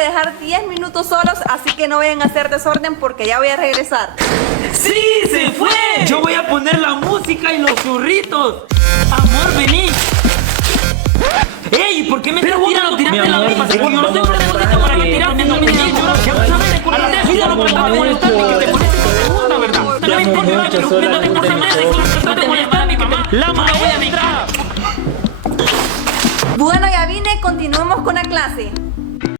que dejar 10 minutos solos, así que no vayan a hacer desorden porque ya voy a regresar. ¡Sí, se fue! Yo voy a poner la música y los churritos. Amor, vení. ¡Ey! ¿Por qué me estás tirando? Tírate la misma. Yo no tengo respuesta para que tirarte. No me digas. Ya vas a ver. A la vida no puedes molestar ni que te molestes con segunda, ¿verdad? No me importa, no te pasa nada. No te molestas ni mamá. La mamá voy a entrar. Bueno, ya vine, continuemos con la clase.